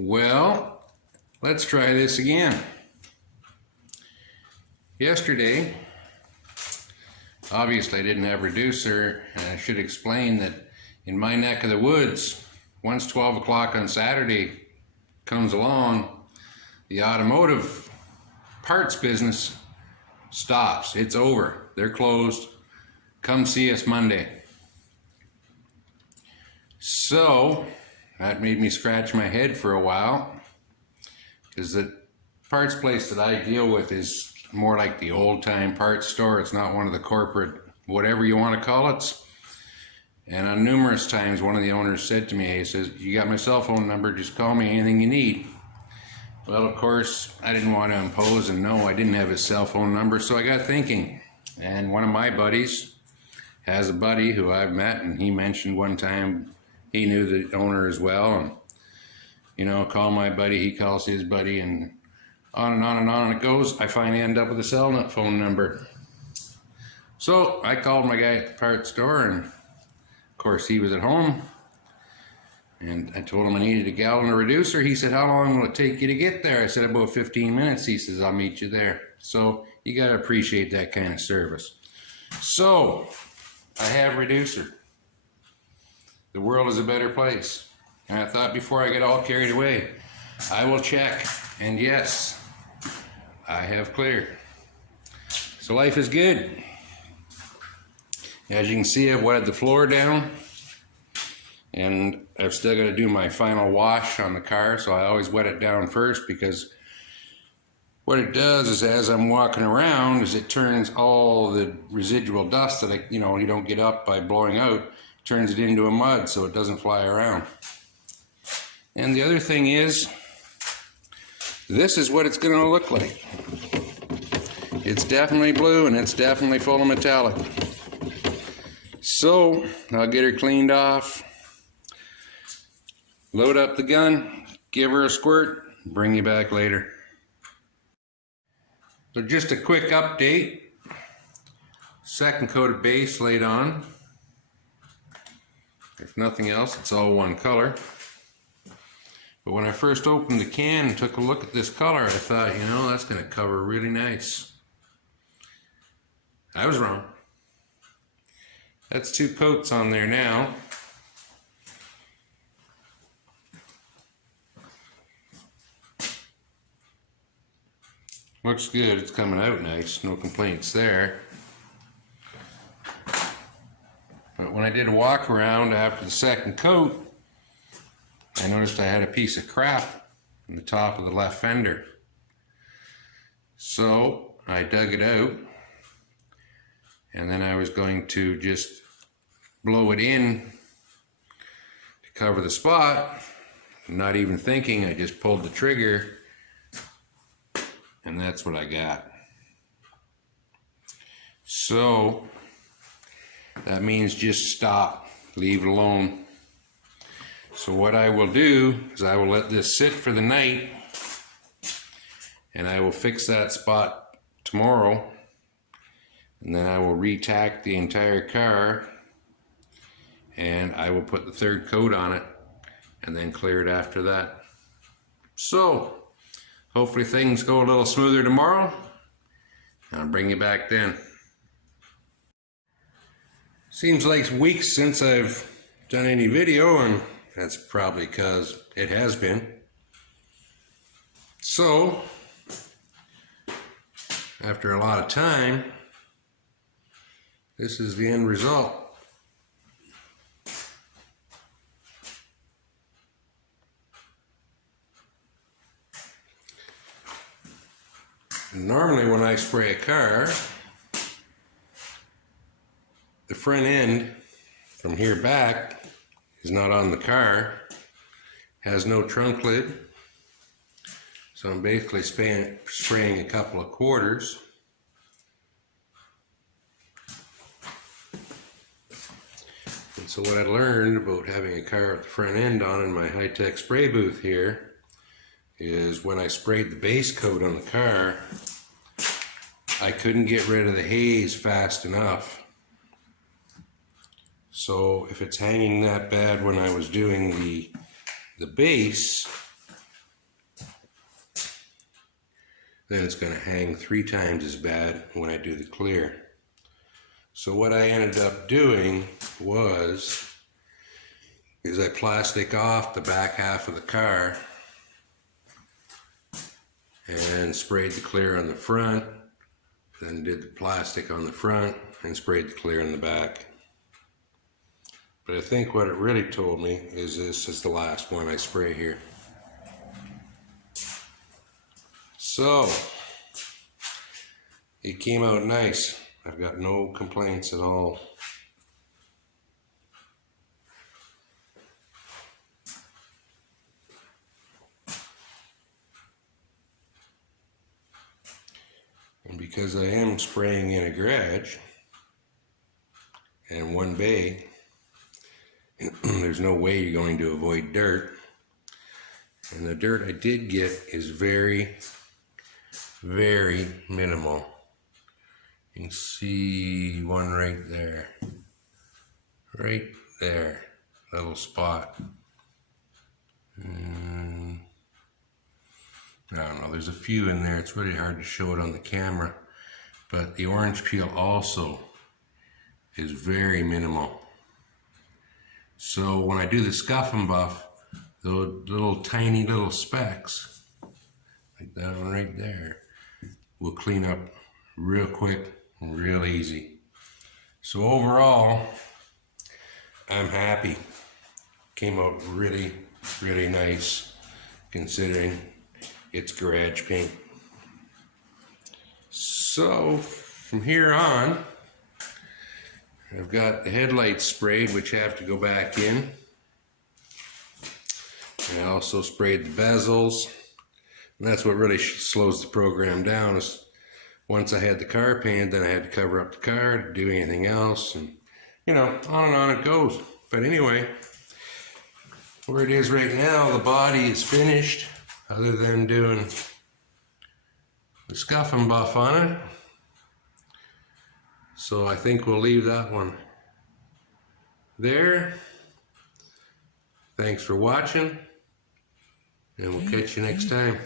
Well, let's try this again. Yesterday, obviously I didn't have a reducer, and I should explain that in my neck of the woods, once 12 o'clock on Saturday comes along, the automotive parts business stops. It's over. They're closed. Come see us Monday. So that made me scratch my head for a while, because the parts place that I deal with is more like the old time parts store. It's not one of the corporate whatever you want to call it. And on numerous times one of the owners said to me, he says, "You got my cell phone number, just call me anything you need." Well, of course I didn't want to impose, and no, I didn't have his cell phone number, so I got thinking. And one of my buddies has a buddy who I've met, and he mentioned one time he knew the owner as well, and you know, call my buddy, he calls his buddy, and on and on and on it goes. I finally end up with a cell phone number. So I called my guy at the parts store, and of course he was at home, and I told him I needed a gallon of reducer. He said, "How long will it take you to get there?" I said, "About 15 minutes. He says, "I'll meet you there." So you got to appreciate that kind of service. So I have a reducer. The world is a better place. And I thought, before I get all carried away, I will check. And yes, I have cleared. So life is good. As you can see, I've wetted the floor down, and I've still got to do my final wash on the car, so I always wet it down first, because what it does is, as I'm walking around, is it turns all the residual dust that you don't get up by blowing out, turns it into a mud so it doesn't fly around. And the other thing is, this is what it's going to look like. It's definitely blue, and it's definitely full of metallic. So I'll get her cleaned off, load up the gun, give her a squirt, bring you back later. So just a quick update. Second coat of base laid on. If nothing else, it's all one color. But when I first opened the can and took a look at this color, I thought, that's going to cover really nice. I was wrong. That's 2 coats on there now. Looks good, it's coming out nice, no complaints there. But when I did a walk around after the second coat, I noticed I had a piece of crap in the top of the left fender. So I dug it out, and then I was going to just blow it in to cover the spot. Not even thinking, I just pulled the trigger, and that's what I got. So that means just stop, leave it alone. So what I will do is I will let this sit for the night, and I will fix that spot tomorrow, and then I will re-tack the entire car, and I will put the 3rd coat on it, and then clear it after that. So hopefully things go a little smoother tomorrow. I'll bring you back then. Seems like weeks since I've done any video, and that's probably because it has been. So after a lot of time, this is the end result. Normally when I spray a car, the front end from here back is not on the car, has no trunk lid, so I'm basically spraying a couple of quarters. And so what I learned about having a car with the front end on in my high-tech spray booth here is, when I sprayed the base coat on the car, I couldn't get rid of the haze fast enough. So if it's hanging that bad when I was doing the base, then it's going to hang 3 times as bad when I do the clear. So what I ended up doing is I plastic off the back half of the car and sprayed the clear on the front, then did the plastic on the front and sprayed the clear in the back. But I think what it really told me is this is the last one I spray here. So it came out nice. I've got no complaints at all. And because I am spraying in a garage and one bay, there's no way you're going to avoid dirt. And the dirt I did get is very, very minimal. You can see one right there, little spot. I don't know, there's a few in there. It's really hard to show it on the camera, but the orange peel also is very minimal. So when I do the scuff and buff, those little tiny little specks, like that one right there, will clean up real quick and real easy. So overall, I'm happy. Came out really, really nice considering it's garage paint. So from here on, I've got the headlights sprayed, which have to go back in. I also sprayed the bezels, and that's what really slows the program down. Is once I had the car painted, then I had to cover up the car to do anything else, and you know, on and on it goes. But anyway, where it is right now, the body is finished, other than doing the scuff and buff on it. So I think we'll leave that one there. Thanks for watching, and we'll catch you next time.